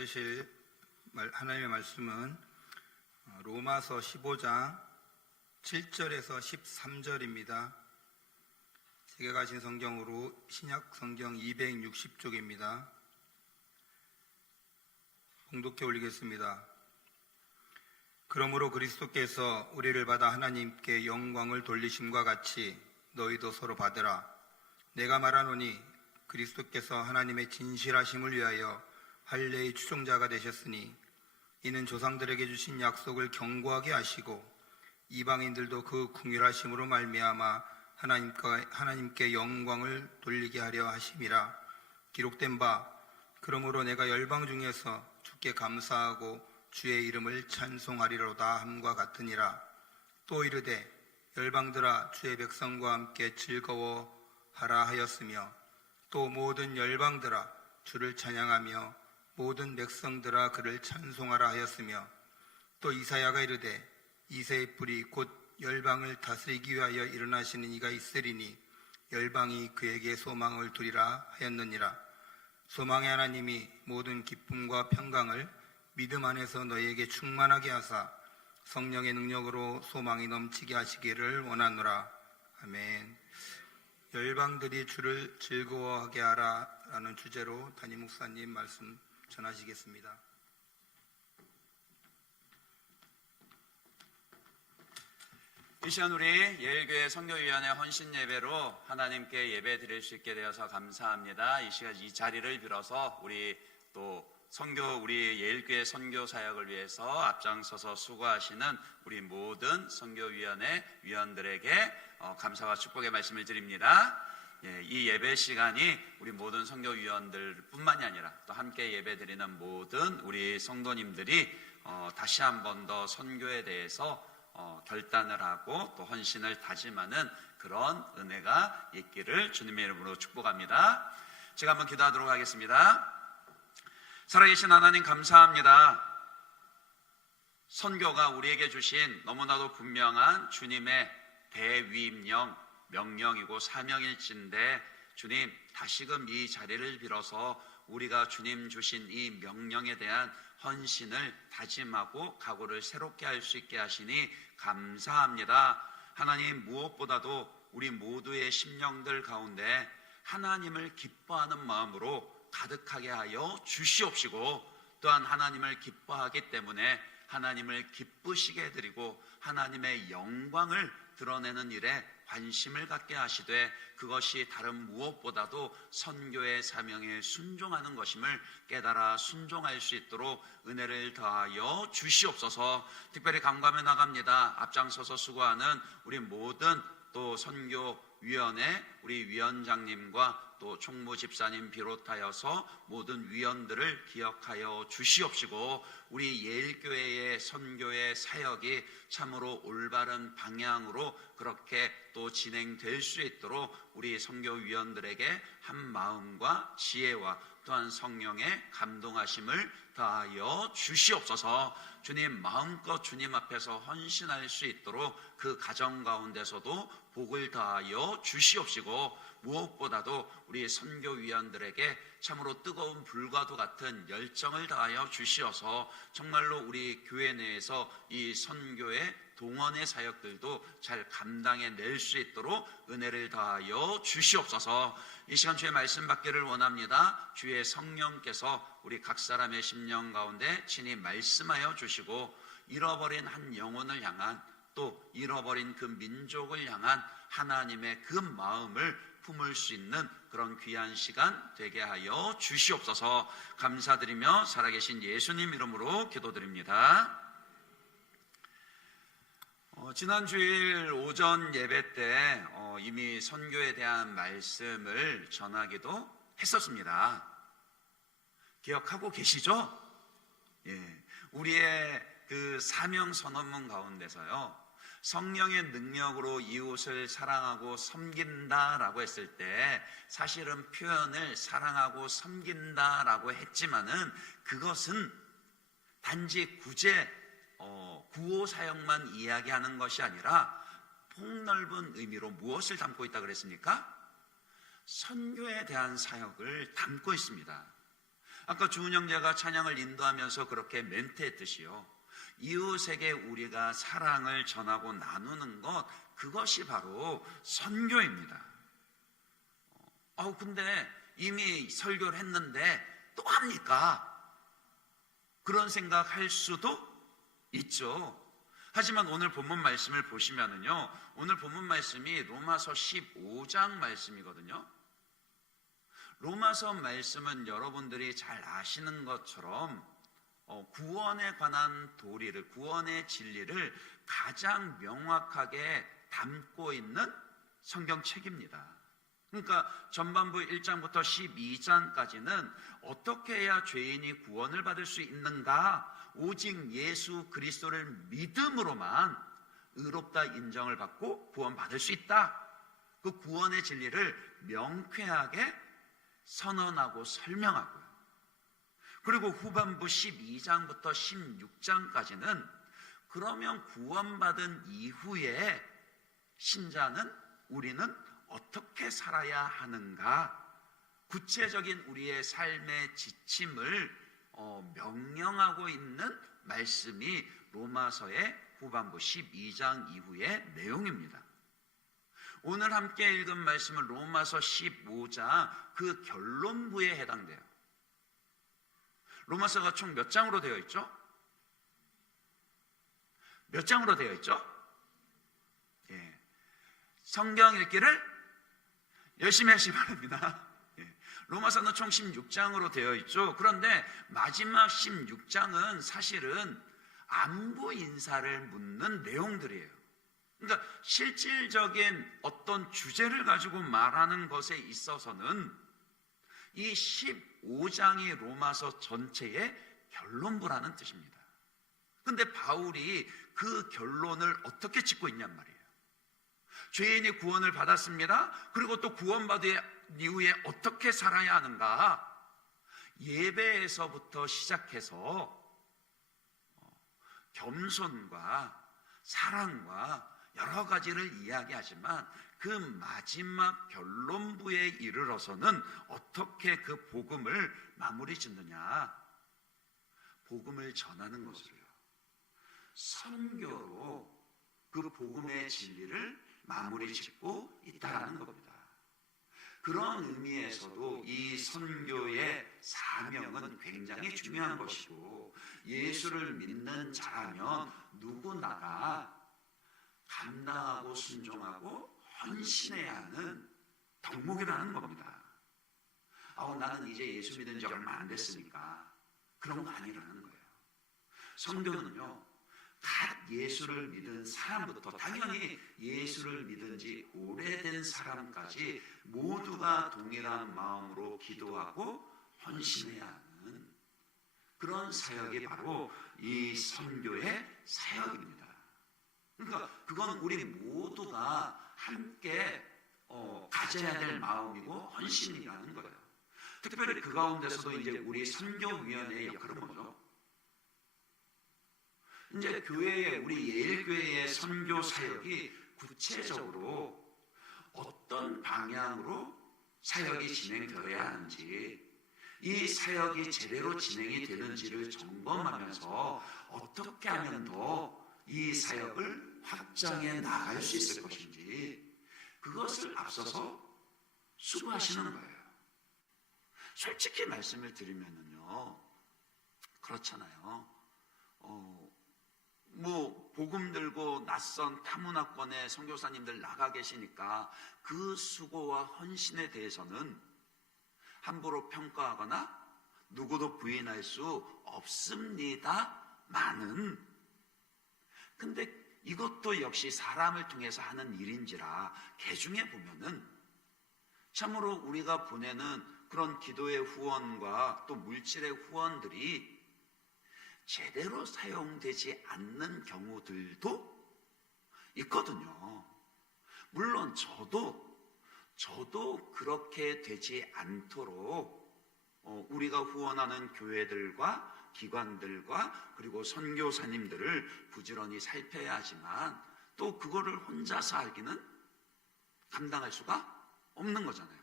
들으실 하나님의 말씀은 로마서 15장 7절에서 13절입니다. 제가 가진 성경으로 신약 성경 260쪽입니다. 봉독해 올리겠습니다. 그러므로 그리스도께서 우리를 받아 하나님께 영광을 돌리심과 같이 너희도 서로 받으라. 내가 말하노니 그리스도께서 하나님의 진실하심을 위하여 할례의 추종자가 되셨으니 이는 조상들에게 주신 약속을 견고하게 하시고 이방인들도 그 긍휼하심으로 말미암아 하나님께 영광을 돌리게 하려 하심이라. 기록된 바 그러므로 내가 열방 중에서 주께 감사하고 주의 이름을 찬송하리로다 함과 같으니라. 또 이르되 열방들아 주의 백성과 함께 즐거워하라 하였으며 또 모든 열방들아 주를 찬양하며 모든 백성들아 그를 찬송하라 하였으며 또 이사야가 이르되 이새의 뿔이 곧 열방을 다스리기 위하여 일어나시는 이가 있으리니 열방이 그에게 소망을 두리라 하였느니라. 소망의 하나님이 모든 기쁨과 평강을 믿음 안에서 너희에게 충만하게 하사 성령의 능력으로 소망이 넘치게 하시기를 원하노라. 아멘. 열방들이 주를 즐거워하게 하라 라는 주제로 담임 목사님 말씀 전하시겠습니다. 이 시간 우리 예일교회 선교위원회 헌신 예배로 하나님께 예배 드릴 수 있게 되어서 감사합니다. 이 시간 이 자리를 빌어서 우리 예일교회 선교 사역을 위해서 앞장서서 수고하시는 우리 모든 선교위원회 위원들에게 감사와 축복의 말씀을 드립니다. 이 예배 시간이 우리 모든 선교위원들 뿐만이 아니라 또 함께 예배 드리는 모든 우리 성도님들이 다시 한 번 더 선교에 대해서 결단을 하고 또 헌신을 다짐하는 그런 은혜가 있기를 주님의 이름으로 축복합니다. 제가 한번 기도하도록 하겠습니다. 살아계신 하나님 감사합니다. 선교가 우리에게 주신 너무나도 분명한 주님의 대위임령, 명령이고 사명일진데 주님 다시금 이 자리를 빌어서 우리가 주님 주신 이 명령에 대한 헌신을 다짐하고 각오를 새롭게 할 수 있게 하시니 감사합니다. 하나님 무엇보다도 우리 모두의 심령들 가운데 하나님을 기뻐하는 마음으로 가득하게 하여 주시옵시고 또한 하나님을 기뻐하기 때문에 하나님을 기쁘시게 해드리고 하나님의 영광을 드러내는 일에 관심을 갖게 하시되 그것이 다른 무엇보다도 선교의 사명에 순종하는 것임을 깨달아 순종할 수 있도록 은혜를 더하여 주시옵소서. 특별히 간구하며 나갑니다. 앞장서서 수고하는 우리 모든 또 선교위원회 우리 위원장님과 또 총무 집사님 비롯하여서 모든 위원들을 기억하여 주시옵시고 우리 예일교회의 선교의 사역이 참으로 올바른 방향으로 그렇게 또 진행될 수 있도록 우리 선교위원들에게 한 마음과 지혜와 또한 성령의 감동하심을 다하여 주시옵소서. 주님 마음껏 주님 앞에서 헌신할 수 있도록 그 가정 가운데서도 복을 다하여 주시옵시고 무엇보다도 우리 선교위원들에게 참으로 뜨거운 불과도 같은 열정을 다하여 주시어서 정말로 우리 교회 내에서 이 선교의 동원의 사역들도 잘 감당해낼 수 있도록 은혜를 다하여 주시옵소서. 이 시간 주의 말씀 받기를 원합니다. 주의 성령께서 우리 각 사람의 심령 가운데 친히 말씀하여 주시고 잃어버린 한 영혼을 향한 또 잃어버린 그 민족을 향한 하나님의 그 마음을 품을 수 있는 그런 귀한 시간 되게 하여 주시옵소서. 감사드리며 살아계신 예수님 이름으로 기도드립니다. 지난 주일 오전 예배 때 이미 선교에 대한 말씀을 전하기도 했었습니다. 기억하고 계시죠? 우리의 그 사명 선언문 가운데서요 성령의 능력으로 이웃을 사랑하고 섬긴다라고 했을 때 사실은 표현을 사랑하고 섬긴다라고 했지만은 그것은 단지 구호 사역만 이야기하는 것이 아니라 폭넓은 의미로 무엇을 담고 있다 그랬습니까? 선교에 대한 사역을 담고 있습니다. 아까 주은 형제가 찬양을 인도하면서 그렇게 멘트했듯이요, 이웃에게 우리가 사랑을 전하고 나누는 것, 그것이 바로 선교입니다. 근데 이미 설교를 했는데 또 합니까? 그런 생각할 수도 있죠. 하지만 오늘 본문 말씀을 보시면은요, 오늘 본문 말씀이 로마서 15장 말씀이거든요. 로마서 말씀은 여러분들이 잘 아시는 것처럼 구원에 관한 도리를, 구원의 진리를 가장 명확하게 담고 있는 성경책입니다. 그러니까 전반부 1장부터 12장까지는 어떻게 해야 죄인이 구원을 받을 수 있는가, 오직 예수 그리스도를 믿음으로만 의롭다 인정을 받고 구원받을 수 있다, 그 구원의 진리를 명쾌하게 선언하고 설명하고요. 그리고 후반부 12장부터 16장까지는 그러면 구원받은 이후에 신자는, 우리는 어떻게 살아야 하는가, 구체적인 우리의 삶의 지침을 명령하고 있는 말씀이 로마서의 후반부 12장 이후의 내용입니다. 오늘 함께 읽은 말씀은 로마서 15장 그 결론부에 해당돼요. 로마서가 총 몇 장으로 되어 있죠? 몇 장으로 되어 있죠? 성경 읽기를 열심히 하시기 바랍니다. 로마서는 총 16장으로 되어 있죠. 그런데 마지막 16장은 사실은 안부 인사를 묻는 내용들이에요. 그러니까 실질적인 어떤 주제를 가지고 말하는 것에 있어서는 이 15장이 로마서 전체의 결론부라는 뜻입니다. 그런데 바울이 그 결론을 어떻게 짓고 있냔 말이에요. 죄인이 구원을 받았습니다. 그리고 또 구원받은 이후에 어떻게 살아야 하는가, 예배에서부터 시작해서 겸손과 사랑과 여러 가지를 이야기하지만 그 마지막 결론부에 이르러서는 어떻게 그 복음을 마무리 짓느냐, 복음을 전하는 것을요, 선교로 그 복음의 진리를 마무리 짓고 있다는 겁니다. 그런 의미에서도 이 선교의 사명은 굉장히 중요한 것이고, 예수를 믿는 자라면 누구나가 감당하고 순종하고 헌신해야 하는 덕목이라는 겁니다. 나는 이제 예수 믿은 지 얼마 안 됐으니까, 그런 거 아니라는 거예요. 선교는요, 각 예수를 믿은 사람부터, 당연히 예수를 믿은 지 오래된 사람까지 모두가 동일한 마음으로 기도하고 헌신해야 하는 그런 사역이 바로 이 선교의 사역입니다. 그러니까 그건 우리 모두가 함께 가져야 될 마음이고 헌신이라는 거예요. 특별히 그 가운데서도 이제 우리 선교위원회의 역할은 뭐죠? 이제 교회의, 우리 예일교회의 선교 사역이 구체적으로 어떤 방향으로 사역이 진행되어야 하는지, 이 사역이 제대로 진행이 되는지를 점검하면서 어떻게 하면 더 이 사역을 확장해 나갈 수 있을 것인지, 그것을 앞서서 수고하시는 거예요. 솔직히 말씀을 드리면은요, 그렇잖아요. 복음 들고 낯선 타문화권에 선교사님들 나가 계시니까 그 수고와 헌신에 대해서는 함부로 평가하거나 누구도 부인할 수 없습니다만은, 근데 이것도 역시 사람을 통해서 하는 일인지라 개중에 보면은 참으로 우리가 보내는 그런 기도의 후원과 또 물질의 후원들이 제대로 사용되지 않는 경우들도 있거든요. 물론 저도 그렇게 되지 않도록 우리가 후원하는 교회들과 기관들과 그리고 선교사님들을 부지런히 살펴야 하지만, 또 그거를 혼자서 하기는 감당할 수가 없는 거잖아요.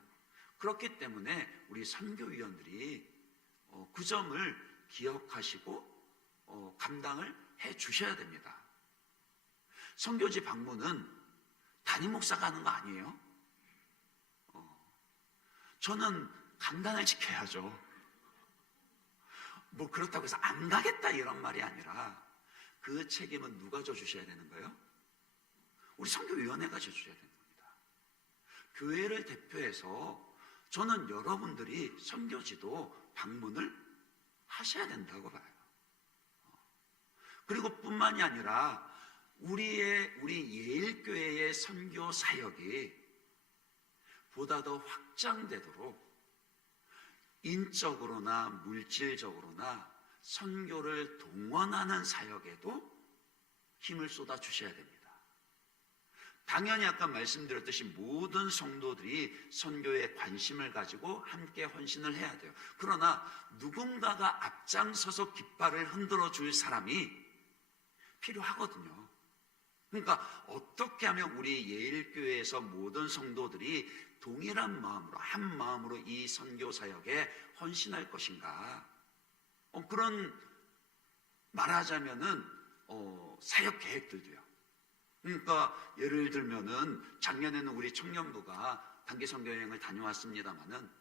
그렇기 때문에 우리 선교위원들이 그 점을 기억하시고 감당을 해 주셔야 됩니다. 선교지 방문은 담임 목사가 하는 거 아니에요. 저는 강단을 지켜야죠. 뭐 그렇다고 해서 안 가겠다 이런 말이 아니라 그 책임은 누가 져주셔야 되는 거예요? 우리 선교위원회가 져주셔야 되는 겁니다. 교회를 대표해서 저는 여러분들이 선교지도 방문을 하셔야 된다고 봐요. 그리고 뿐만이 아니라 우리 예일교회의 선교 사역이 보다 더 확장되도록 인적으로나 물질적으로나 선교를 동원하는 사역에도 힘을 쏟아 주셔야 됩니다. 당연히 아까 말씀드렸듯이 모든 성도들이 선교에 관심을 가지고 함께 헌신을 해야 돼요. 그러나 누군가가 앞장서서 깃발을 흔들어 줄 사람이 필요하거든요. 그러니까 어떻게 하면 우리 예일교회에서 모든 성도들이 동일한 마음으로 한 마음으로 이 선교 사역에 헌신할 것인가? 그런 말하자면은 사역 계획들도요. 그러니까 예를 들면은 작년에는 우리 청년부가 단기 선교 여행을 다녀왔습니다만은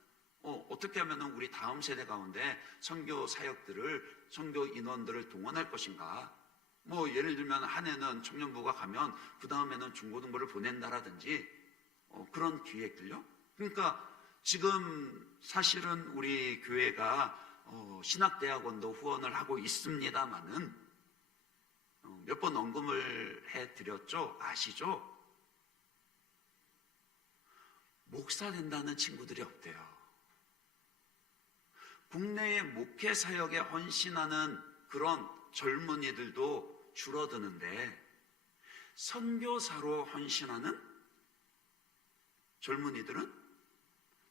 어떻게 하면은 우리 다음 세대 가운데 선교 사역들을 선교 인원들을 동원할 것인가? 뭐 예를 들면 한 해는 청년부가 가면 그 다음에는 중고등부를 보낸다라든지 그런 기획들요. 그러니까 지금 사실은 우리 교회가 신학대학원도 후원을 하고 있습니다만은 몇 번 언급을 해드렸죠. 아시죠? 목사 된다는 친구들이 없대요. 국내의 목회 사역에 헌신하는 그런 젊은이들도 줄어드는데 선교사로 헌신하는 젊은이들은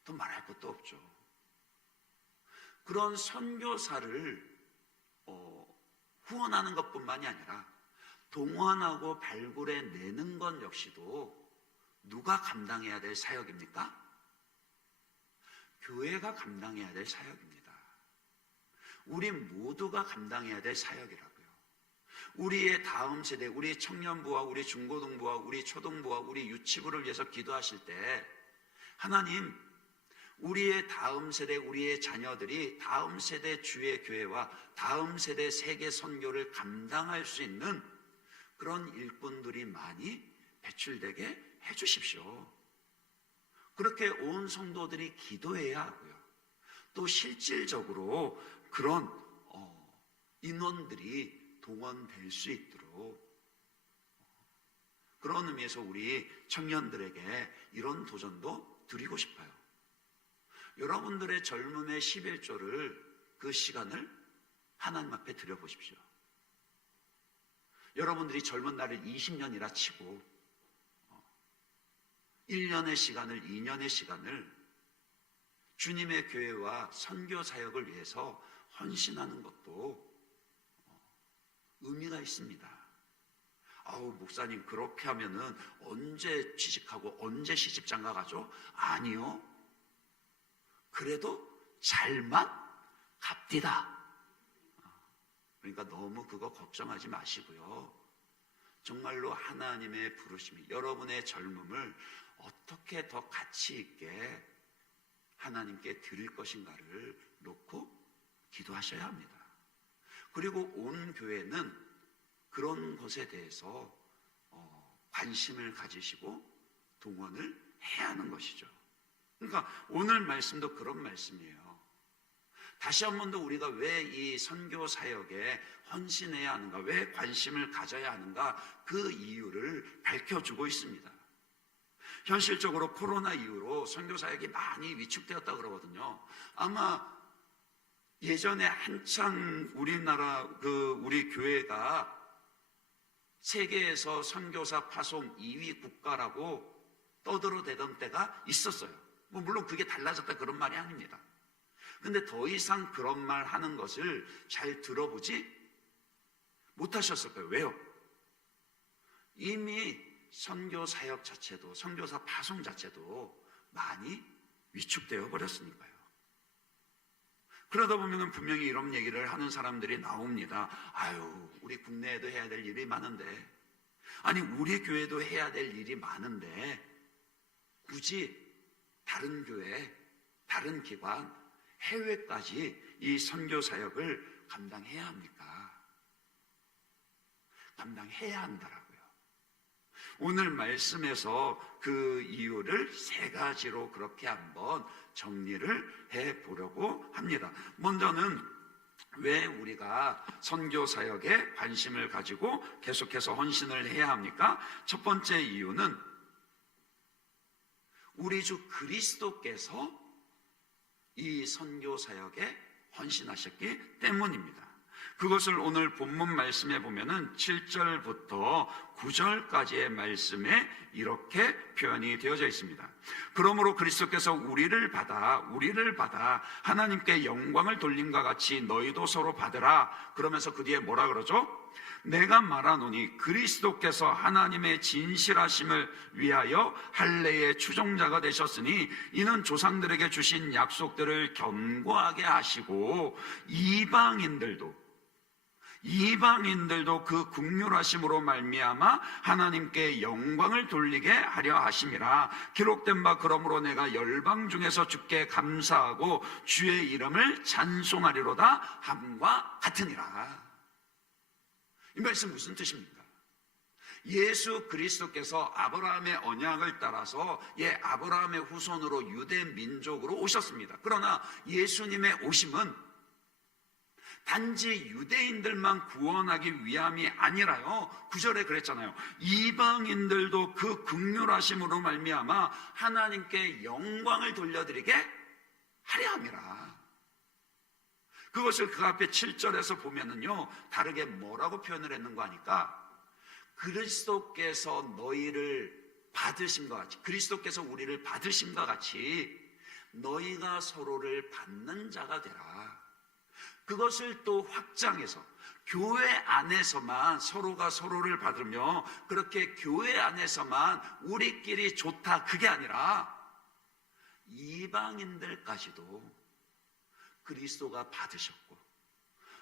더 말할 것도 없죠. 그런 선교사를 후원하는 것뿐만이 아니라 동원하고 발굴해내는 것 역시도 누가 감당해야 될 사역입니까? 교회가 감당해야 될 사역입니다. 우리 모두가 감당해야 될 사역이라고요. 우리의 다음 세대, 우리 청년부와 우리 중고등부와 우리 초등부와 우리 유치부를 위해서 기도하실 때 하나님, 우리의 다음 세대, 우리의 자녀들이 다음 세대 주의 교회와 다음 세대 세계 선교를 감당할 수 있는 그런 일꾼들이 많이 배출되게 해주십시오. 그렇게 온 성도들이 기도해야 하고요. 또 실질적으로 그런 인원들이 동원될 수 있도록 그런 의미에서 우리 청년들에게 이런 도전도 드리고 싶어요. 여러분들의 젊음의 11조를 그 시간을 하나님 앞에 드려보십시오. 여러분들이 젊은 날을 20년이라 치고 1년의 시간을 2년의 시간을 주님의 교회와 선교 사역을 위해서 헌신하는 것도 의미가 있습니다. 아우 목사님 그렇게 하면은 언제 취직하고 언제 시집장가 가죠? 아니요. 그래도 잘만 갑디다. 그러니까 너무 그거 걱정하지 마시고요. 정말로 하나님의 부르심이 여러분의 젊음을 어떻게 더 가치 있게 하나님께 드릴 것인가를 놓고 기도하셔야 합니다. 그리고 온 교회는 그런 것에 대해서 관심을 가지시고 동원을 해야 하는 것이죠. 그러니까 오늘 말씀도 그런 말씀이에요. 다시 한 번 더 우리가 왜 이 선교 사역에 헌신해야 하는가, 왜 관심을 가져야 하는가, 그 이유를 밝혀주고 있습니다. 현실적으로 코로나 이후로 선교 사역이 많이 위축되었다 그러거든요. 아마 예전에 한창 우리나라 우리 교회가 세계에서 선교사 파송 2위 국가라고 떠들어대던 때가 있었어요. 물론 그게 달라졌다 그런 말이 아닙니다. 근데 더 이상 그런 말 하는 것을 잘 들어보지 못하셨을 거예요. 왜요? 이미 선교 사역 자체도, 선교사 파송 자체도 많이 위축되어 버렸으니까요. 그러다 보면은 분명히 이런 얘기를 하는 사람들이 나옵니다. 아유, 우리 국내에도 해야 될 일이 많은데, 아니 우리 교회도 해야 될 일이 많은데 굳이 다른 교회, 다른 기관, 해외까지 이 선교 사역을 감당해야 합니까? 감당해야 한다라고요. 오늘 말씀에서 그 이유를 세 가지로 그렇게 한번 정리를 해보려고 합니다. 먼저는 왜 우리가 선교 사역에 관심을 가지고 계속해서 헌신을 해야 합니까? 첫 번째 이유는 우리 주 그리스도께서 이 선교 사역에 헌신하셨기 때문입니다. 그것을 오늘 본문 말씀에 보면은 7절부터 9절까지의 말씀에 이렇게 표현이 되어져 있습니다. 그러므로 그리스도께서 우리를 받아 하나님께 영광을 돌림과 같이 너희도 서로 받으라. 그러면서 그 뒤에 뭐라 그러죠? 내가 말하노니 그리스도께서 하나님의 진실하심을 위하여 할례의 추종자가 되셨으니 이는 조상들에게 주신 약속들을 견고하게 하시고 이방인들도 그 긍휼하심으로 말미암아 하나님께 영광을 돌리게 하려 하심이라. 기록된 바 그러므로 내가 열방 중에서 주께 감사하고 주의 이름을 찬송하리로다 함과 같으니라. 이 말씀 무슨 뜻입니까? 예수 그리스도께서 아브라함의 언약을 따라서 아브라함의 후손으로 유대 민족으로 오셨습니다. 그러나 예수님의 오심은 단지 유대인들만 구원하기 위함이 아니라요, 9절에 그랬잖아요. 이방인들도 그 긍휼하심으로 말미암아 하나님께 영광을 돌려드리게 하려 함이라. 그것을 그 앞에 7절에서 보면은요, 다르게 뭐라고 표현을 했는가 하니까 그리스도께서 너희를 받으심과 같이, 그리스도께서 우리를 받으심과 같이 너희가 서로를 받는 자가 되라. 그것을 또 확장해서 교회 안에서만 서로가 서로를 받으며 그렇게 교회 안에서만 우리끼리 좋다, 그게 아니라 이방인들까지도 그리스도가 받으셨고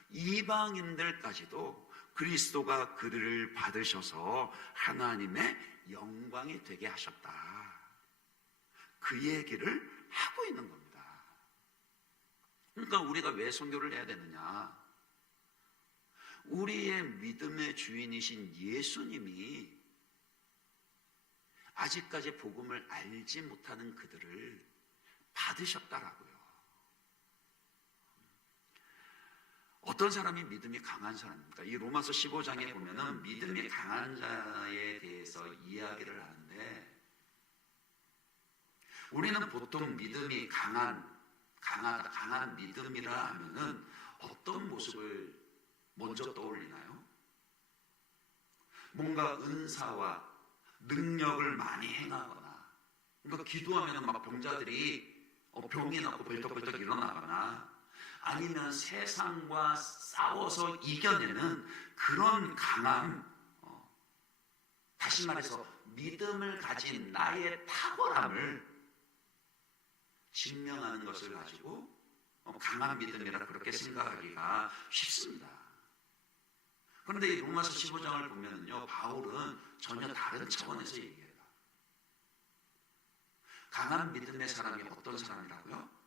이방인들까지도 그리스도가 그들을 받으셔서 하나님의 영광이 되게 하셨다. 그 얘기를 하고 있는 겁니다. 그러니까 우리가 왜 선교를 해야 되느냐? 우리의 믿음의 주인이신 예수님이 아직까지 복음을 알지 못하는 그들을 받으셨다라고요. 어떤 사람이 믿음이 강한 사람입니까? 이 로마서 15장에 보면은 믿음이 강한 자에 대해서 이야기를 하는데, 우리는 보통 믿음이 강한 믿음이라 하면은 어떤 모습을 먼저 떠올리나요? 뭔가 은사와 능력을 많이 행하거나, 그러니까 기도하면 막 병자들이 병이 나고 벌떡벌떡 일어나거나, 아니면 세상과 싸워서 이겨내는 그런 강함, 다시 말해서 믿음을 가진 나의 탁월함을 증명하는 것을 가지고 강한 믿음이라 그렇게 생각하기가 쉽습니다. 그런데 이 로마서 15장을 보면요, 바울은 전혀 다른 차원에서 얘기해요. 강한 믿음의 사람이 어떤 사람이라고요?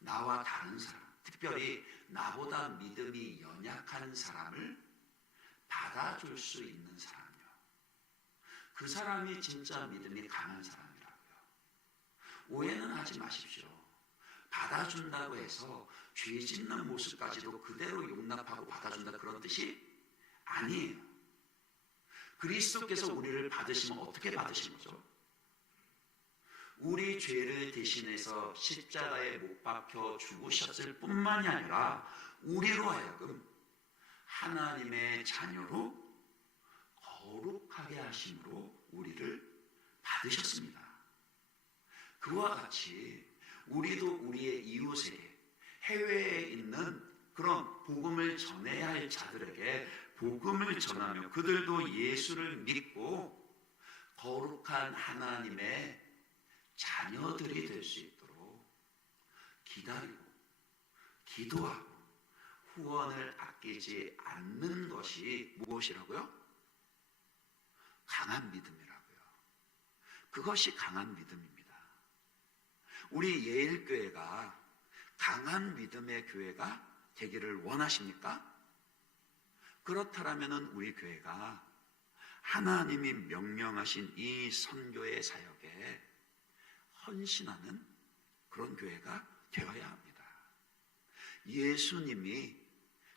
나와 다른 사람, 특별히 나보다 믿음이 연약한 사람을 받아줄 수 있는 사람이요. 그 사람이 진짜 믿음이 강한 사람이라고요. 오해는 하지 마십시오. 받아준다고 해서 죄 짓는 모습까지도 그대로 용납하고 받아준다, 그런 뜻이 아니에요. 그리스도께서 우리를 받으시면 어떻게 받으신 거죠? 우리 죄를 대신해서 십자가에 못 박혀 죽으셨을 뿐만이 아니라 우리로 하여금 하나님의 자녀로 거룩하게 하심으로 우리를 받으셨습니다. 그와 같이 우리도 우리의 이웃에게, 해외에 있는 그런 복음을 전해야 할 자들에게 복음을 전하며 그들도 예수를 믿고 거룩한 하나님의 자녀들이 될 수 있도록 기다리고 기도하고 후원을 아끼지 않는 것이 무엇이라고요? 강한 믿음이라고요. 그것이 강한 믿음입니다. 우리 예일교회가 강한 믿음의 교회가 되기를 원하십니까? 그렇다면 우리 교회가 하나님이 명령하신 이 선교의 사역에 헌신하는 그런 교회가 되어야 합니다. 예수님이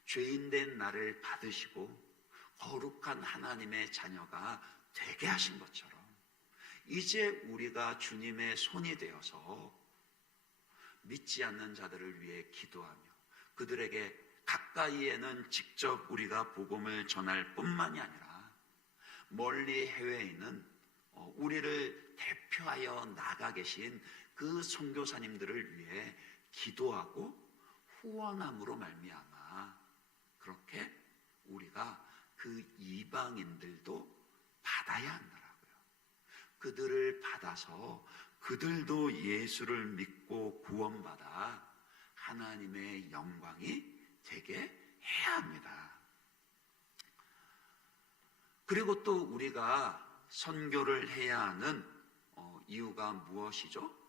죄인된 나를 받으시고 거룩한 하나님의 자녀가 되게 하신 것처럼 이제 우리가 주님의 손이 되어서 믿지 않는 자들을 위해 기도하며 그들에게 가까이에는 직접 우리가 복음을 전할 뿐만이 아니라 멀리 해외에 있는 우리를 대표하여 나가 계신 그 선교사님들을 위해 기도하고 후원함으로 말미암아 그렇게 우리가 그 이방인들도 받아야 한다라고요. 그들을 받아서 그들도 예수를 믿고 구원받아 하나님의 영광이 되게 해야 합니다. 그리고 또 우리가 선교를 해야 하는 이유가 무엇이죠?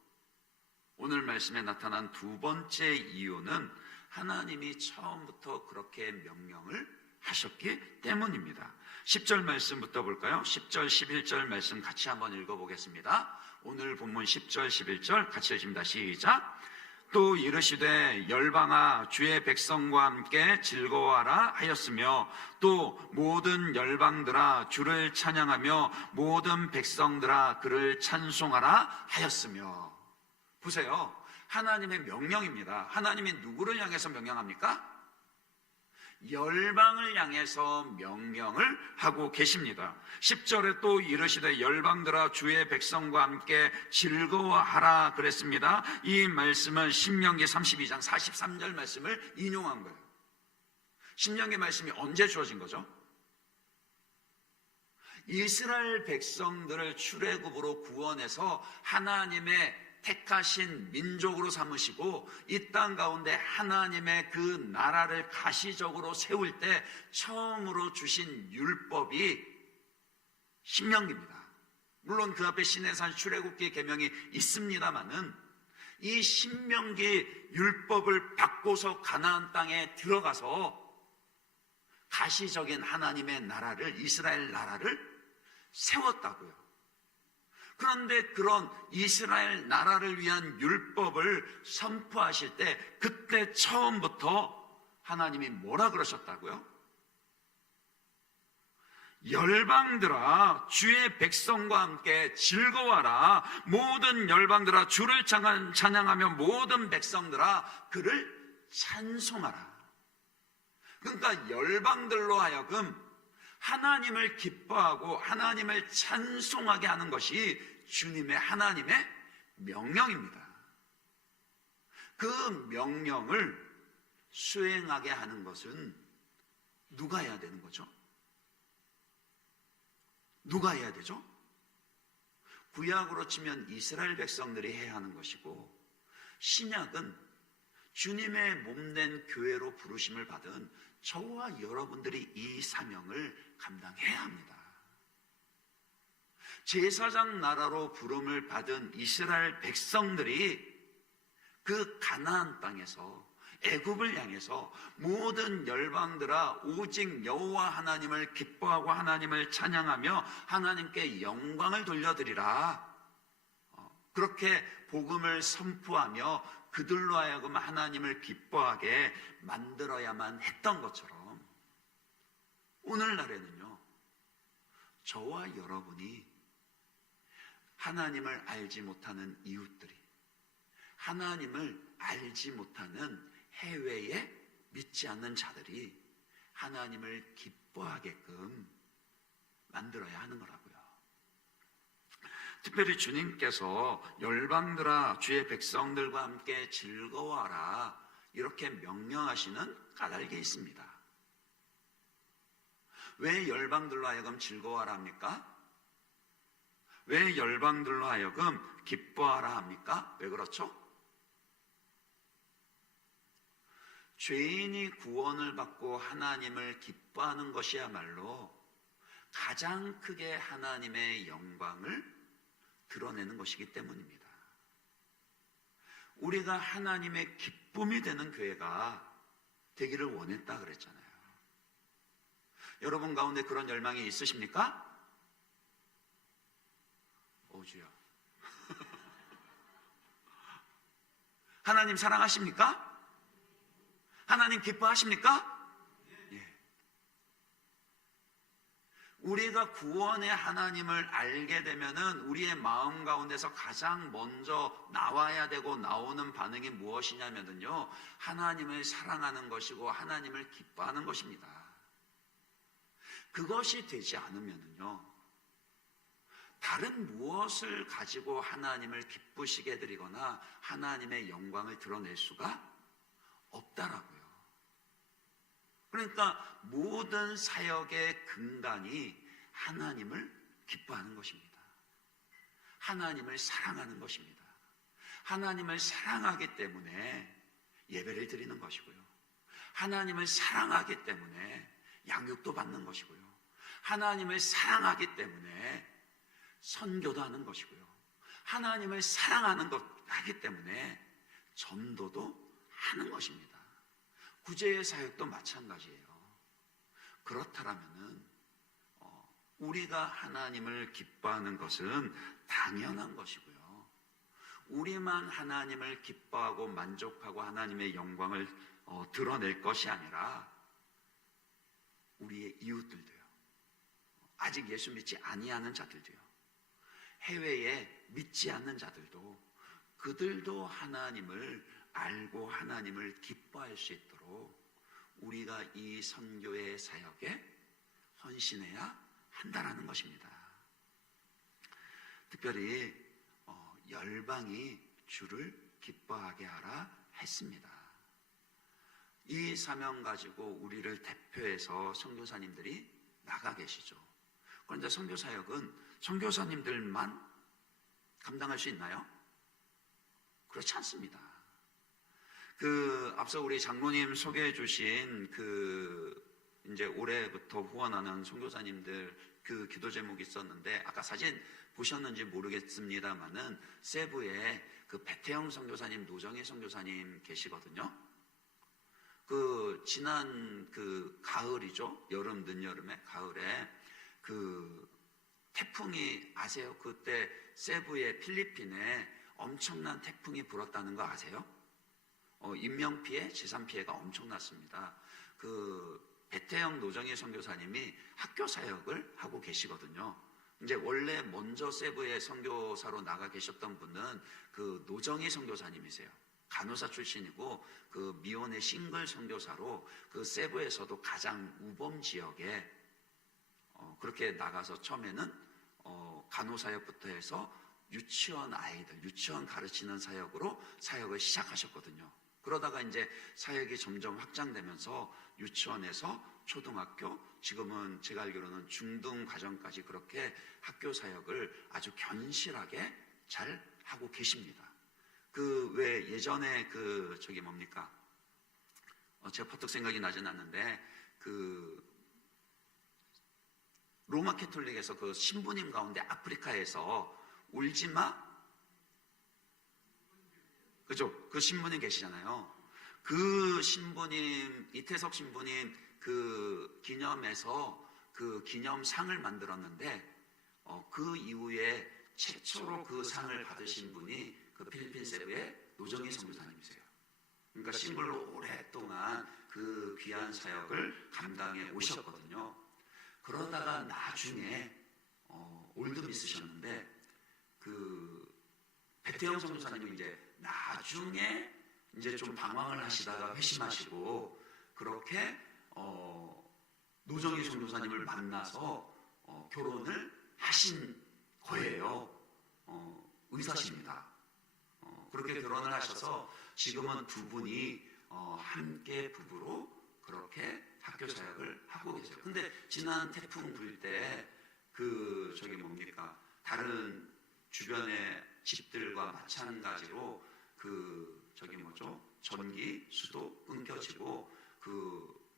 오늘 말씀에 나타난 두 번째 이유는 하나님이 처음부터 그렇게 명령을 하셨기 때문입니다. 10절 말씀부터 볼까요? 10절, 11절 말씀 같이 한번 읽어보겠습니다. 오늘 본문 10절, 11절 같이 읽습니다. 시작! 또 이르시되 열방아 주의 백성과 함께 즐거워하라 하였으며 또 모든 열방들아 주를 찬양하며 모든 백성들아 그를 찬송하라 하였으며. 보세요. 하나님의 명령입니다. 하나님이 누구를 향해서 명령합니까? 열방을 향해서 명령을 하고 계십니다. 10절에 또 이르시되 열방들아 주의 백성과 함께 즐거워하라 그랬습니다. 이 말씀은 신명기 32장 43절 말씀을 인용한 거예요. 신명기 말씀이 언제 주어진 거죠? 이스라엘 백성들을 출애굽으로 구원해서 하나님의 택하신 민족으로 삼으시고 이 땅 가운데 하나님의 그 나라를 가시적으로 세울 때 처음으로 주신 율법이 신명기입니다. 물론 그 앞에 시내산 출애굽기 계명이 있습니다마는 이 신명기 율법을 받고서 가나안 땅에 들어가서 가시적인 하나님의 나라를, 이스라엘 나라를 세웠다고요. 그런데 그런 이스라엘 나라를 위한 율법을 선포하실 때 그때 처음부터 하나님이 뭐라 그러셨다고요? 열방들아 주의 백성과 함께 즐거워하라. 모든 열방들아 주를 찬양하며 모든 백성들아 그를 찬송하라. 그러니까 열방들로 하여금 하나님을 기뻐하고 하나님을 찬송하게 하는 것이 주님의 하나님의 명령입니다. 그 명령을 수행하게 하는 것은 누가 해야 되는 거죠? 누가 해야 되죠? 구약으로 치면 이스라엘 백성들이 해야 하는 것이고 신약은 주님의 몸된 교회로 부르심을 받은 저와 여러분들이 이 사명을 감당해야 합니다. 제사장 나라로 부름을 받은 이스라엘 백성들이 그 가나안 땅에서 애굽을 향해서 모든 열방들아 오직 여호와 하나님을 기뻐하고 하나님을 찬양하며 하나님께 영광을 돌려드리라. 그렇게 복음을 선포하며 그들로 하여금 하나님을 기뻐하게 만들어야만 했던 것처럼 오늘날에는요, 저와 여러분이 하나님을 알지 못하는 이웃들이, 하나님을 알지 못하는 해외에 믿지 않는 자들이 하나님을 기뻐하게끔 만들어야 하는 거라고요. 특별히 주님께서 열방들아 주의 백성들과 함께 즐거워하라 이렇게 명령하시는 까닭이 있습니다. 왜 열방들로 하여금 즐거워하라 합니까? 왜 열방들로 하여금 기뻐하라 합니까? 왜 그렇죠? 죄인이 구원을 받고 하나님을 기뻐하는 것이야말로 가장 크게 하나님의 영광을 드러내는 것이기 때문입니다. 우리가 하나님의 기쁨이 되는 교회가 되기를 원했다 그랬잖아요. 여러분 가운데 그런 열망이 있으십니까? 주여. 하나님 사랑하십니까? 하나님 기뻐하십니까? 예. 우리가 구원의 하나님을 알게 되면은 우리의 마음 가운데서 가장 먼저 나와야 되고 나오는 반응이 무엇이냐면요, 하나님을 사랑하는 것이고 하나님을 기뻐하는 것입니다. 그것이 되지 않으면요, 다른 무엇을 가지고 하나님을 기쁘시게 해드리거나 하나님의 영광을 드러낼 수가 없다라고요. 그러니까 모든 사역의 근간이 하나님을 기뻐하는 것입니다. 하나님을 사랑하는 것입니다. 하나님을 사랑하기 때문에 예배를 드리는 것이고요. 하나님을 사랑하기 때문에 양육도 받는 것이고요. 하나님을 사랑하기 때문에 선교도 하는 것이고요. 하나님을 사랑하는 하기 때문에 전도도 하는 것입니다. 구제의 사역도 마찬가지예요. 그렇다면은 우리가 하나님을 기뻐하는 것은 당연한 것이고요. 우리만 하나님을 기뻐하고 만족하고 하나님의 영광을 드러낼 것이 아니라 우리의 이웃들도요, 아직 예수 믿지 아니하는 자들도요, 해외에 믿지 않는 자들도, 그들도 하나님을 알고 하나님을 기뻐할 수 있도록 우리가 이 선교의 사역에 헌신해야 한다라는 것입니다. 특별히 열방이 주를 기뻐하게 하라 했습니다. 이 사명 가지고 우리를 대표해서 선교사님들이 나가 계시죠. 그런데 선교 사역은 선교사님들만 감당할 수 있나요? 그렇지 않습니다. 앞서 우리 장로님 소개해 주신 이제 올해부터 후원하는 선교사님들 기도 제목이 있었는데, 아까 사진 보셨는지 모르겠습니다만은 세부에 배태영 선교사님, 노정희 선교사님 계시거든요. 지난 가을이죠. 여름, 늦여름에 가을에 태풍이, 아세요? 그때 세부의 필리핀에 엄청난 태풍이 불었다는 거 아세요? 인명피해, 재산피해가 엄청났습니다. 배태영 노정희 선교사님이 학교 사역을 하고 계시거든요. 이제 원래 먼저 세부의 선교사로 나가 계셨던 분은 노정희 선교사님이세요. 간호사 출신이고 미혼의 싱글 선교사로 세부에서도 가장 우범 지역에 그렇게 나가서 처음에는 간호사역부터 해서 유치원 아이들, 유치원 가르치는 사역을 시작하셨거든요. 그러다가 이제 사역이 점점 확장되면서 유치원에서 초등학교, 지금은 제가 알기로는 중등 과정까지 그렇게 학교 사역을 아주 견실하게 잘 하고 계십니다. 왜 예전에 제가 퍼뜩 생각이 나진 않는데 로마 캐톨릭에서 신부님 가운데 아프리카에서 울지마, 그죠? 신부님 계시잖아요. 신부님, 이태석 신부님 기념해서 기념상을 만들었는데, 이후에 최초로 상을 받으신 분이 필리핀 세부의 노정희 선교사님이세요. 그러니까 신불로 오랫동안 귀한 사역을 감당해 오셨거든요. 그러다가 나중에 올드 있으셨는데 배태영 선교사님이 이제 나중에 이제 좀 방황을 하시다가 회심하시고 그렇게 노정희 선교사님을 만나서 결혼을 하신 거예요. 의사십니다. 그렇게 결혼을 하셔서 지금은 두 분이 함께 부부로 그렇게 학교 사역을 하고 계세요. 근데 지난 태풍 불 때 다른 주변의 집들과 마찬가지로 전기, 수도 끊겨지고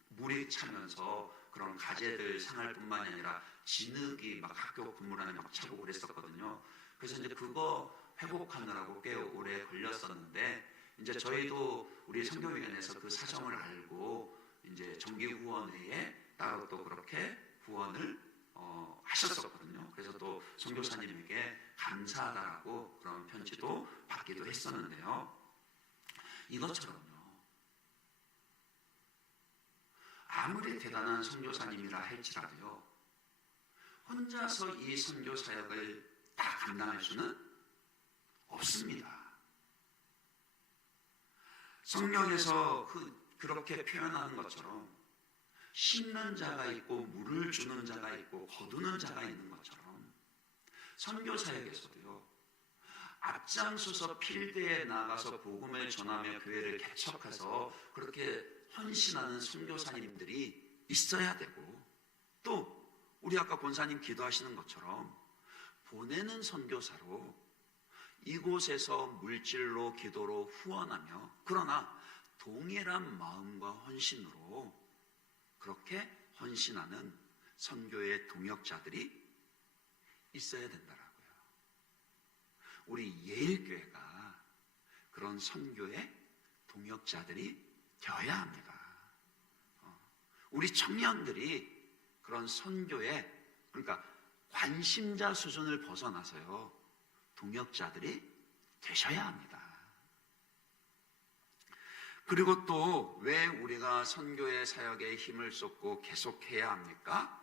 물이 차면서 그런 가재들 상할 뿐만이 아니라 진흙이 막 학교 건물 안에 막 차고 그랬었거든요. 그래서 이제 그거 회복하느라고 꽤 오래 걸렸었는데, 이제 저희도 우리 선교위원회에서 그 사정을 알고 이제 정기후원회에 따로 또 그렇게 후원을 하셨었거든요. 그래서 또 선교사님에게 감사하다라고 그런 편지도 받기도 했었는데요. 이것처럼요, 아무리 대단한 선교사님이라 할지라도요, 혼자서 이 선교 사역을 다 감당할 수는 없습니다. 성경에서 그렇게 표현하는 것처럼 심는 자가 있고 물을 주는 자가 있고 거두는 자가 있는 것처럼, 선교 사역에서도요, 앞장서서 필드에 나가서 복음을 전하며 교회를 개척해서 그렇게 헌신하는 선교사님들이 있어야 되고, 또 우리 아까 권사님 기도하시는 것처럼 보내는 선교사로 이곳에서 물질로 기도로 후원하며, 그러나 동일한 마음과 헌신으로 그렇게 헌신하는 선교의 동역자들이 있어야 된다라고요. 우리 예일교회가 그런 선교의 동역자들이 되어야 합니다. 우리 청년들이 그런 선교의, 그러니까 관심자 수준을 벗어나서요, 동역자들이 되셔야 합니다. 그리고 또 왜 우리가 선교의 사역에 힘을 쏟고 계속해야 합니까?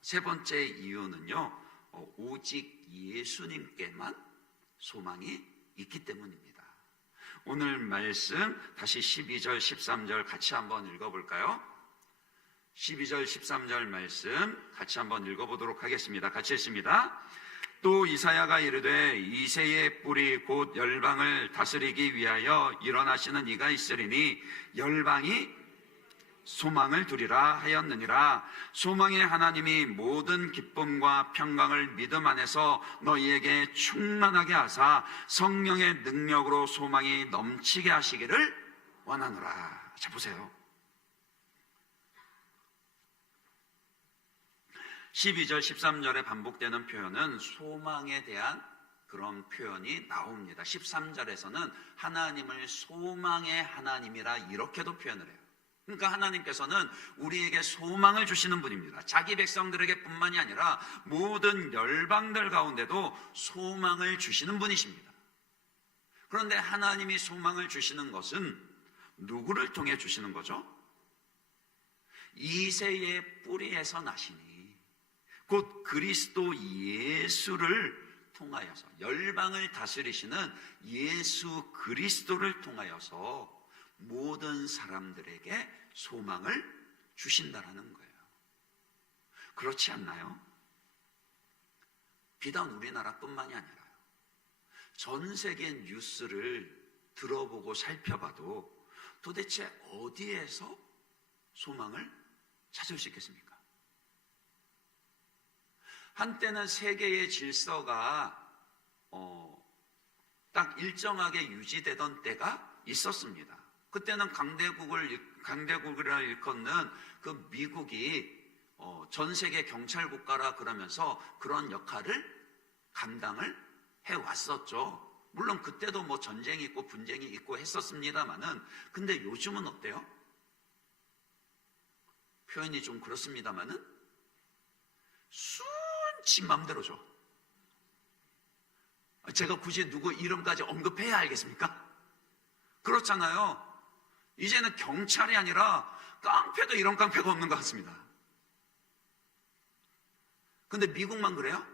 세 번째 이유는요, 오직 예수님께만 소망이 있기 때문입니다. 오늘 말씀 다시 12절 13절 같이 한번 읽어볼까요? 12절 13절 말씀 같이 한번 읽어보도록 하겠습니다. 같이 읽습니다. 또 이사야가 이르되 이새의 뿌리 곧 열방을 다스리기 위하여 일어나시는 이가 있으리니 열방이 소망을 두리라 하였느니라. 소망의 하나님이 모든 기쁨과 평강을 믿음 안에서 너희에게 충만하게 하사 성령의 능력으로 소망이 넘치게 하시기를 원하노라. 자, 보세요. 12절 13절에 반복되는 표현은 소망에 대한 그런 표현이 나옵니다. 13절에서는 하나님을 소망의 하나님이라 이렇게도 표현을 해요. 그러니까 하나님께서는 우리에게 소망을 주시는 분입니다. 자기 백성들에게 뿐만이 아니라 모든 열방들 가운데도 소망을 주시는 분이십니다. 그런데 하나님이 소망을 주시는 것은 누구를 통해 주시는 거죠? 이새의 뿌리에서 나시니 곧 그리스도 예수를 통하여서, 열방을 다스리시는 예수 그리스도를 통하여서 모든 사람들에게 소망을 주신다라는 거예요. 그렇지 않나요? 비단 우리나라뿐만이 아니라요, 전 세계 뉴스를 들어보고 살펴봐도 도대체 어디에서 소망을 찾을 수 있겠습니까? 한때는 세계의 질서가 딱 일정하게 유지되던 때가 있었습니다. 그때는 강대국이라 일컫는 그 미국이 전 세계 경찰 국가라 그러면서 그런 역할을 감당을 해왔었죠. 물론 그때도 뭐 전쟁이 있고 분쟁이 있고 했었습니다만은, 근데 요즘은 어때요? 표현이 좀 그렇습니다만은 지 맘대로죠. 제가 굳이 누구 이름까지 언급해야 알겠습니까? 그렇잖아요. 이제는 경찰이 아니라 깡패도 이런 깡패가 없는 것 같습니다. 근데 미국만 그래요?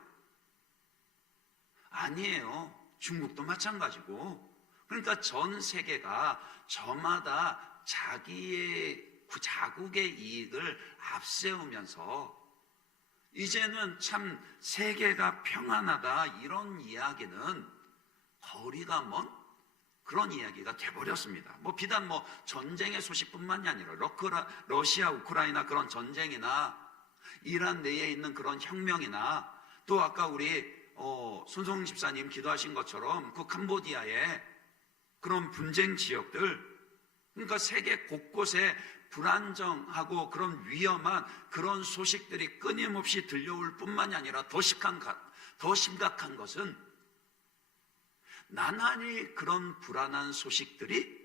아니에요. 중국도 마찬가지고. 그러니까 전 세계가 저마다 자국의 이익을 앞세우면서 이제는 참 세계가 평안하다 이런 이야기는 거리가 먼 그런 이야기가 돼버렸습니다. 비단 전쟁의 소식뿐만이 아니라 러시아 우크라이나 그런 전쟁이나 이란 내에 있는 그런 혁명이나, 또 아까 우리 손성훈 집사님 기도하신 것처럼 그 캄보디아에 그런 분쟁 지역들, 그러니까 세계 곳곳에 불안정하고 그런 위험한 그런 소식들이 끊임없이 들려올 뿐만이 아니라 더 심각한 것은 나날이 그런 불안한 소식들이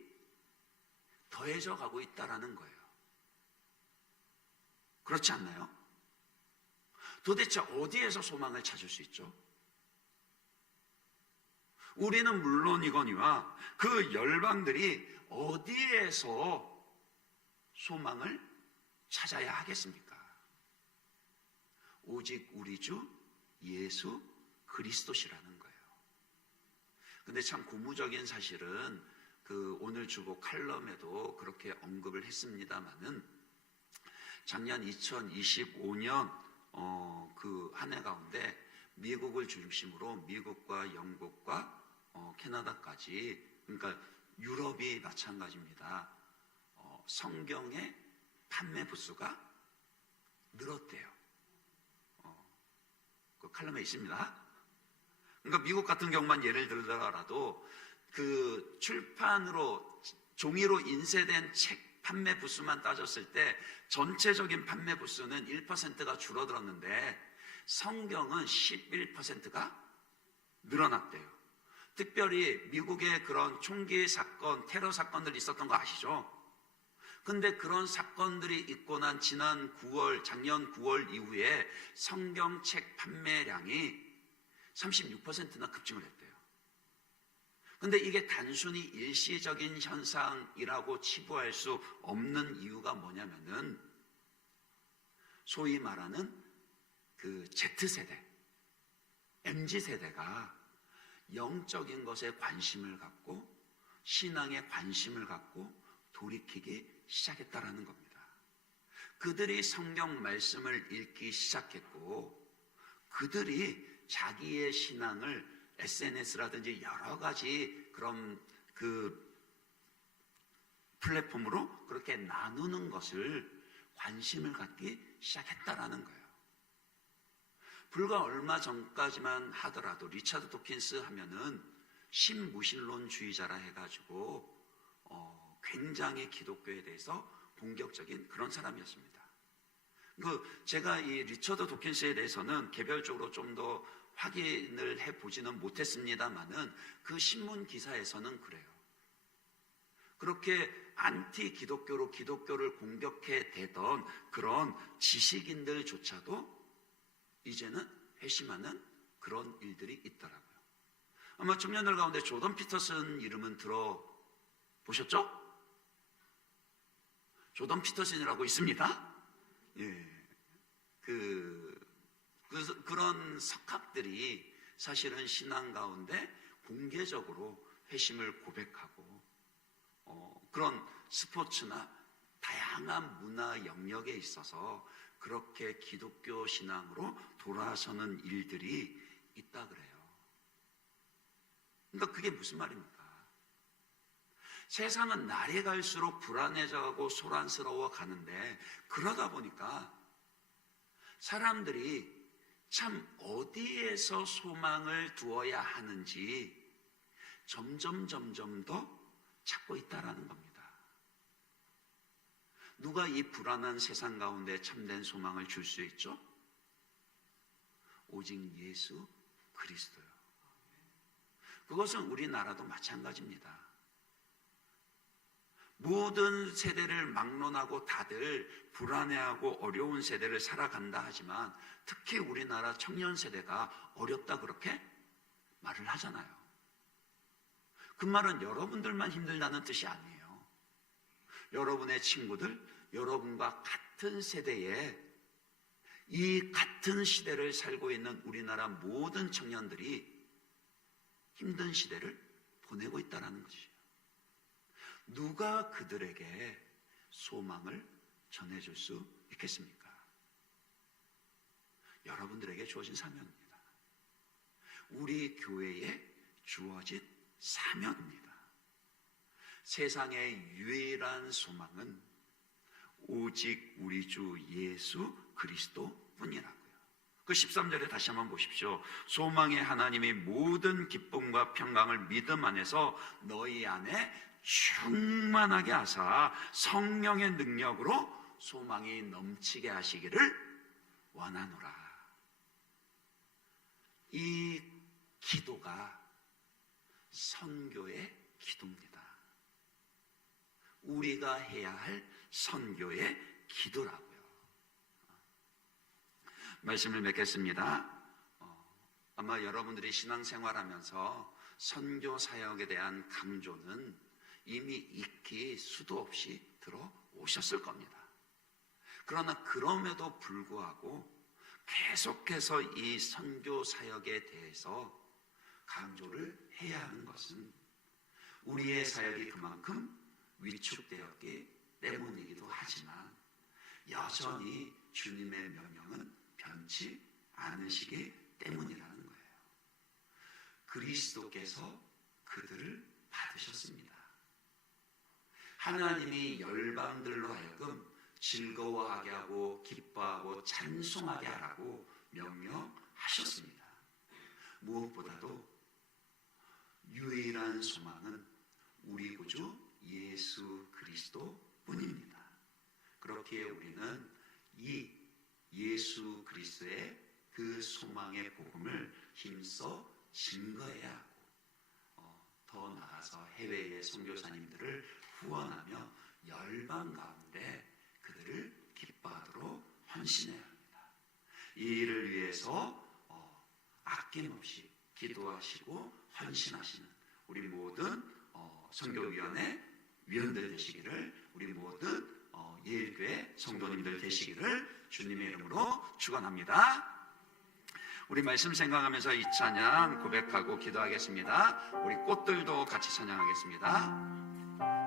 더해져 가고 있다는 거예요. 그렇지 않나요? 도대체 어디에서 소망을 찾을 수 있죠? 우리는 물론이거니와 그 열방들이 어디에서 소망을 찾아야 하겠습니까? 오직 우리 주 예수 그리스도시라는 거예요. 근데 참 고무적인 사실은 그 오늘 주보 칼럼에도 그렇게 언급을 했습니다마는 작년 2025년 그 한 해 가운데 미국을 중심으로 미국과 영국과 캐나다까지, 그러니까 유럽이 마찬가지입니다. 성경의 판매 부수가 늘었대요. 그 칼럼에 있습니다. 그러니까 미국 같은 경우만 예를 들더라도 그 출판으로 종이로 인쇄된 책 판매 부수만 따졌을 때 전체적인 판매 부수는 1%가 줄어들었는데 성경은 11%가 늘어났대요. 특별히 미국의 그런 총기 사건, 테러 사건들이 있었던 거 아시죠? 근데 그런 사건들이 있고 난 작년 9월 이후에 성경책 판매량이 36%나 급증을 했대요. 근데 이게 단순히 일시적인 현상이라고 치부할 수 없는 이유가 뭐냐면은 소위 말하는 그 Z세대, MZ세대가 영적인 것에 관심을 갖고 신앙에 관심을 갖고 돌이키기 시작했다라는 겁니다. 그들이 성경 말씀을 읽기 시작했고 그들이 자기의 신앙을 SNS라든지 여러 가지 그런 그 플랫폼으로 그렇게 나누는 것을 관심을 갖기 시작했다라는 거예요. 불과 얼마 전까지만 하더라도 리차드 도킨스 하면은 신무신론주의자라 해가지고 굉장히 기독교에 대해서 공격적인 그런 사람이었습니다. 제가 이 리처드 도킨스에 대해서는 개별적으로 좀 더 확인을 해보지는 못했습니다만은 그 신문 기사에서는 그래요. 그렇게 안티 기독교로 기독교를 공격해 대던 그런 지식인들조차도 이제는 회심하는 그런 일들이 있더라고요. 아마 청년들 가운데 조던 피터슨 이름은 들어보셨죠? 조던 피터슨이라고 있습니다. 예. 그런 석학들이 사실은 신앙 가운데 공개적으로 회심을 고백하고 그런 스포츠나 다양한 문화 영역에 있어서 그렇게 기독교 신앙으로 돌아서는 일들이 있다 그래요. 그러니까 그게 무슨 말입니까? 세상은 날이 갈수록 불안해져가고 소란스러워 가는데 그러다 보니까 사람들이 참 어디에서 소망을 두어야 하는지 점점 더 찾고 있다라는 겁니다. 누가 이 불안한 세상 가운데 참된 소망을 줄 수 있죠? 오직 예수 그리스도요. 그것은 우리나라도 마찬가지입니다. 모든 세대를 막론하고 다들 불안해하고 어려운 세대를 살아간다 하지만 특히 우리나라 청년 세대가 어렵다 그렇게 말을 하잖아요. 그 말은 여러분들만 힘들다는 뜻이 아니에요. 여러분의 친구들, 여러분과 같은 세대에 이 같은 시대를 살고 있는 우리나라 모든 청년들이 힘든 시대를 보내고 있다는 것이죠. 누가 그들에게 소망을 전해줄 수 있겠습니까? 여러분들에게 주어진 사명입니다. 우리 교회에 주어진 사명입니다. 세상의 유일한 소망은 오직 우리 주 예수 그리스도 뿐이라고요. 그 13절에 다시 한번 보십시오. 소망의 하나님이 모든 기쁨과 평강을 믿음 안에서 너희 안에 충만하게 하사 성령의 능력으로 소망이 넘치게 하시기를 원하노라. 이 기도가 선교의 기도입니다. 우리가 해야 할 선교의 기도라고요. 말씀을 맺겠습니다. 아마 여러분들이 신앙생활하면서 선교 사역에 대한 강조는 이미 익히 수도 없이 들어오셨을 겁니다. 그러나 그럼에도 불구하고 계속해서 이 선교 사역에 대해서 강조를 해야 하는 것은 우리의 사역이 그만큼 위축되었기 때문이기도 하지만 여전히 주님의 명령은 변치 않으시기 때문이라는 거예요. 그리스도께서 그들을 받으셨습니다. 하나님이 열방들로 하여금 즐거워하게 하고 기뻐하고 찬송하게 하라고 명령하셨습니다. 무엇보다도 유일한 소망은 우리 구주 예수 그리스도 뿐입니다. 그렇기에 우리는 이 예수 그리스도의 그 소망의 복음을 힘써 증거해야 하고 더 나아가서 해외의 선교사님들을 후원하며 열방 가운데 그들을 기뻐하도록 헌신해야 합니다. 이 일을 위해서 아낌없이 기도하시고 헌신하시는 우리 모든 선교위원회 위원들 되시기를, 우리 모든 예일교회 성도님들 되시기를 주님의 이름으로 축원합니다. 우리 말씀 생각하면서 이 찬양 고백하고 기도하겠습니다. 우리 꽃들도 같이 찬양하겠습니다.